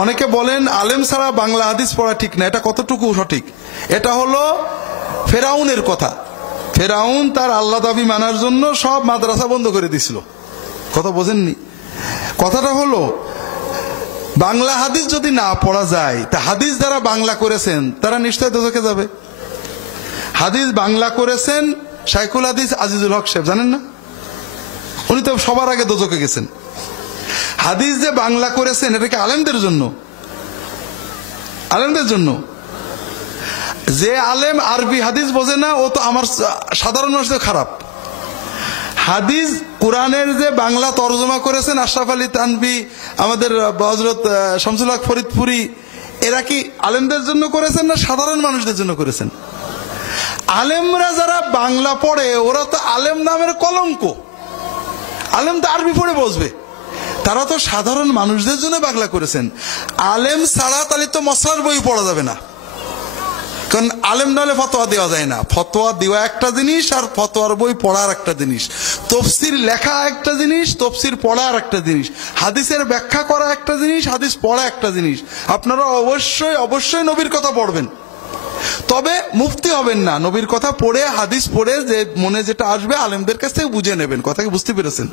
অনেকে বলেন আলেম ছাড়া বাংলা হাদিস পড়া ঠিক না। এটা কতটুকু সঠিক? এটা হলো ফেরাউনের কথা। ফেরাউন তার আল্লাহ দাবি মানার জন্য সব মাদ্রাসা বন্ধ করে দিছিল। কথা বোঝেননি? কথাটা হলো বাংলা হাদিস যদি না পড়া যায় তা হাদিস যারা বাংলা করেছেন তারা নিশ্চয় দোজখে যাবে। হাদিস বাংলা করেছেন শাইখুল হাদিস আজিজুল হক সাহেব, জানেন না? উনি তো সবার আগে দোজখে গেছেন। হাদিস যে বাংলা করেছেন এটা কি আলেমদের জন্য? আলেমদের জন্য। যে আলেম আরবি হাদিস বোঝে না ও তো আমার সাধারণ মানুষদের খারাপ। হাদিস কোরআনের যে বাংলা তরজমা করেছেন আশরাফ আলী তানভী, আমাদের হযরত শামসুল হক ফরিদপুরি, এরা কি আলেমদের জন্য করেছেন না সাধারণ মানুষদের জন্য করেছেন? আলেমরা যারা বাংলা পড়ে ওরা তো আলেম নামের কলঙ্ক। আলেম তো আরবি পড়ে বসবে, তারা তো সাধারণ মানুষদের জন্য বাংলা করেছেন। আলেম ছাড়া তাহলে তো মসলার বই পড়া যাবে না, কারণ আলেম নাহলে ফতোয়া দেওয়া যায় না। ফতোয়া দেওয়া একটা জিনিস আর ফতোয়ার বই পড়ার একটা জিনিস। তফসির লেখা একটা জিনিস, তফসির পড়া আর একটা জিনিস। হাদিসের ব্যাখ্যা করা একটা জিনিস, হাদিস পড়া একটা জিনিস। আপনারা অবশ্যই অবশ্যই নবীর কথা পড়বেন, তবে মুফতি হবেন না। নবীর কথা পড়ে হাদিস পড়ে যে মনে যেটা আসবে আলেমদের কাছ থেকে বুঝে নেবেন। কথা কি বুঝতে পেরেছেন?